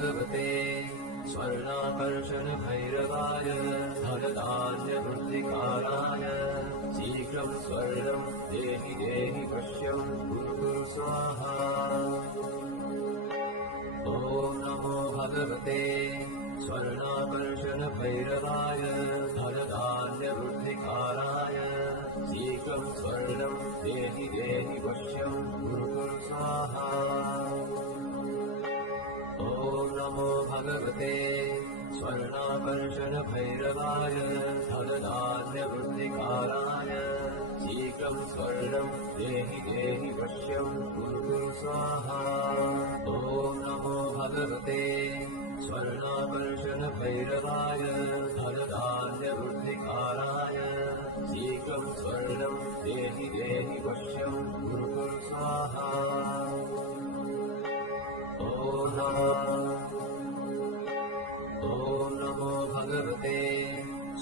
भगवते स्वर्णाकर्षणभैरवाय धनधान्यवृद्धिकाराय शीघ्रं स्वर्णं देहि देहि पश्यं कुरु कुरु स्वाहा। ॐ नमो भगवते स्वर्णाकर्षणभैरवाय धनधान्यवृद्धिकाराय शीघ्रं स्वर्णं देहि देहि पश्यं कुरु कुरु स्वाहा। ॐ नमो भगवते स्वर्णाकर्षणभैरवाय धनधान्यवृद्धिकाराय शीघ्रं स्वर्णं देहि देहि पश्यं कुरु कुरु स्वाहा। ॐ नमो भगवते स्वर्णाकर्षणभैरवाय धनधान्यवृद्धिकाराय शीघ्रं स्वर्णं देहि देहि पश्यं कुरु कुरु स्वाहा। ॐ नमो भगवते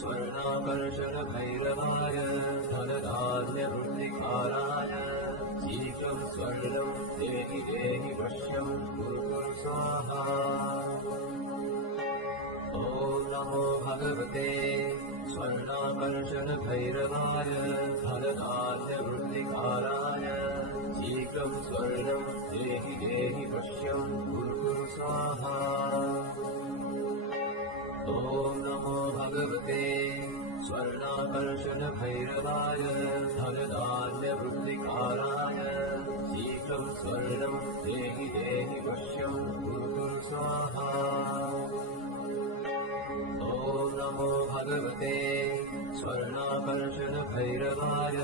स्वर्णाकर्षणभैरवाय धनधान्यवृद्धिकाराय शीघ्रं स्वर्णं देहि देहि पश्यं कुरु कुरु स्वाहा। ॐ नमो भगवते स्वर्णाकर्षणभैरवाय धनधान्यवृद्धिकाराय शीघ्रं स्वर्णं देहि देहि पश्यं कुरु कुरु स्वाहा। ॐ नमो भगवते स्वर्णाकर्षणभैरवाय धनधान्यवृद्धिकाराय शीघ्रं स्वर्णं देहि देहि पश्यं कुरु कुरु स्वाहा। ॐ नमो भगवते स्वर्णाकर्षणभैरवाय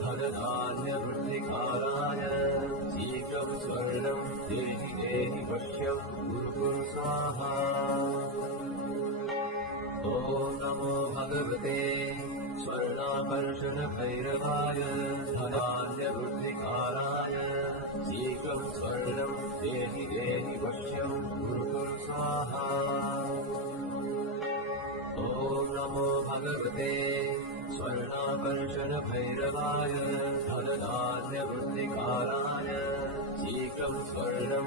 धनधान्यवृद्धिकाराय शीघ्रं स्वर्णं देहि देहि पश्यं कुरु कुरु स्वाहा। ॐ नमो भगवते स्वर्णाकर्षणभैरवाय धनधान्यवृद्धिकाराय शीघ्रं स्वर्णं देहि देहि पश्यं कुरु कुरु स्वाहा। ॐ नमो भगवते स्वर्णाकर्षणभैरवाय धनधान्यवृद्धिकाराय शीघ्रं स्वर्णं